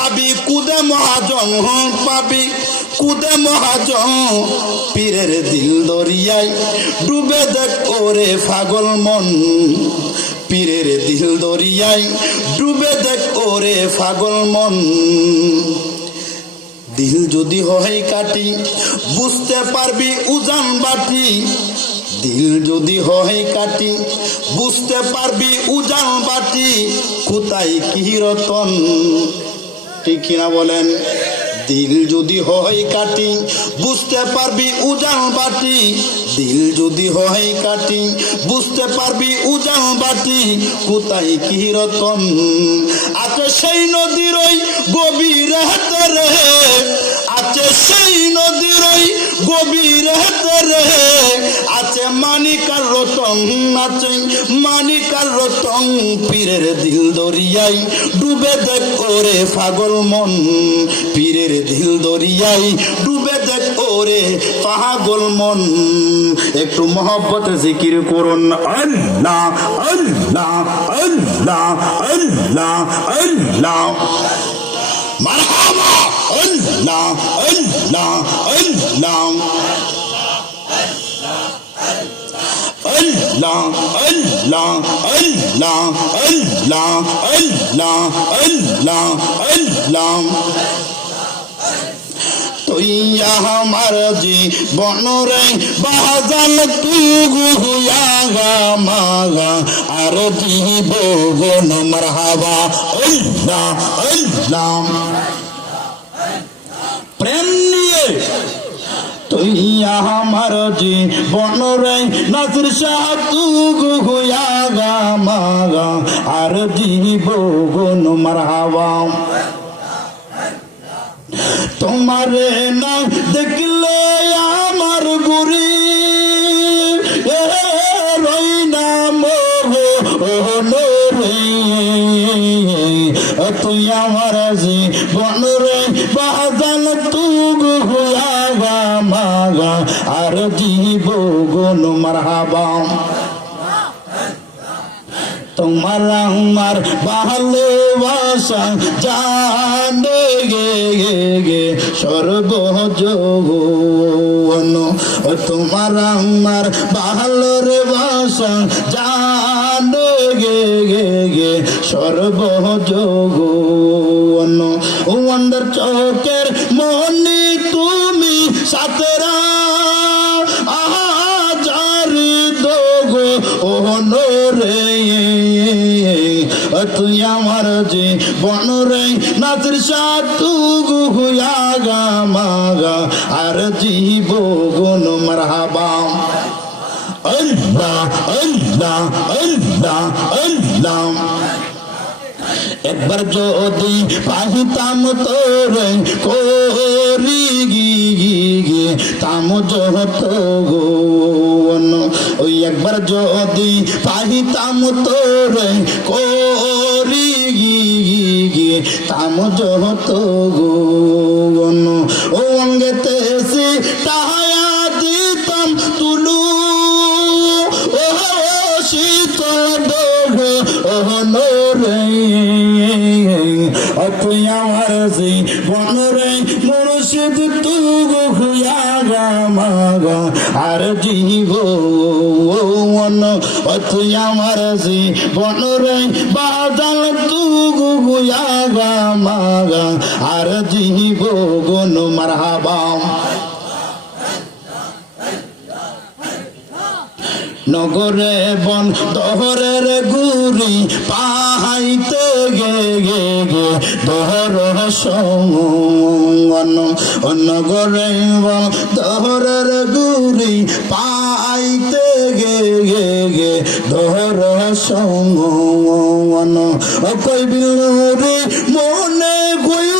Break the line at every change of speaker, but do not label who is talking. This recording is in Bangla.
পাবি, কুদে মহাজন, পাবি। কুদে মহাজন, পীরের দিল দরিয়ায় ডুবে দেখ ওরে পাগল মন। পীরের দিল দরিয়ায় ডুবে দেখ ওরে পাগল মন। দিল যদি হয় কাটি, বুঝতে পারবি উজান বাটি। দিল যদি হয় কাটি, বুঝতে পারবি উজান বাটি। কোথায় কি রতন? ঠিক কিনা বলেন? দিল যদি হয় কাটি, বুঝতে পারবি উজান বাটি। দিল যদি হয় কাটি, বুঝতে পারবি উজান বাটি। কোথায় কি রতন আছে সেই নদীর ওই গভীর হাতে রে আছে সেই নদীর ওই গভীর হাতে রে আছে মানিকার রতন আছে মানিকার রতন পীরের দিল দরিয়াই। ডুবে দেখ ওরে পাগল মন, পীরের দিল দরিয়াই। ডুবে দেখ ওরে পাগল মন, একটু মহব্বত জিকির করুন। আল্লাহ আল্লাহ আল্লাহ আল্লাহ আল্লাহ। মারহাবা! Allah, Allah, Allah. Allah, Allah, Allah, Allah, Allah, Allah, Allah. তুই আমার জীবন রে বাজান তুই গুহুয়া মাগা আর জীবন মারহাবা আল্লাহ আল্লাহ প্রেম নিয়ে। তুই আমার জীবন রে নাসির শাহ, তু গুয়া গা মাগা আর জীবন মারহাবা তোমারে না দেখলে আমার গুরি রই না মোহ তুই আমার জীবন রে বাজাল তু গুয়া গা মাগা আর জীব গুন মারহাবা। তোমার আমার ভালোবাসা জানে গে গে গে সর্বযোগন তোমার আমার ভালোর বাসা জানে গে গে গে সর্বযোগন ওয়ান্ডার চোখের মনে তুমি সাতরা। আহাজারি দোগো ও রে তুই আমার যে বন রে নাচের সাতু গুয়া গা মাগা আর জীব গুন মারহাবা। আল্লাহ আল্লাহ আল্লাহ আল্লাহ। একবার যদি পাহিতাম তোর করি গি গি গি, তাম যত গোন ওই একবার যদি পাহিতাম তোর করি গি গি গি, তাম যত গোন ও অঙ্গেতে তুই আমার সেই বনরে মনুষ্য তু গুয়া গা মাগা আর জীব মন তুই আমার সেই বনরে বাদাল তু গুয়া গা মাগা আর জীব গুন মারহাবা। নগরে বন দহরের গুরি পাহাইতে গে গে গে। দহর সঙ্গন নগরে বন দহরের গুরি পাইতে গে গে গে। দহর সঙ্গন কই বিলুরি মনে গইল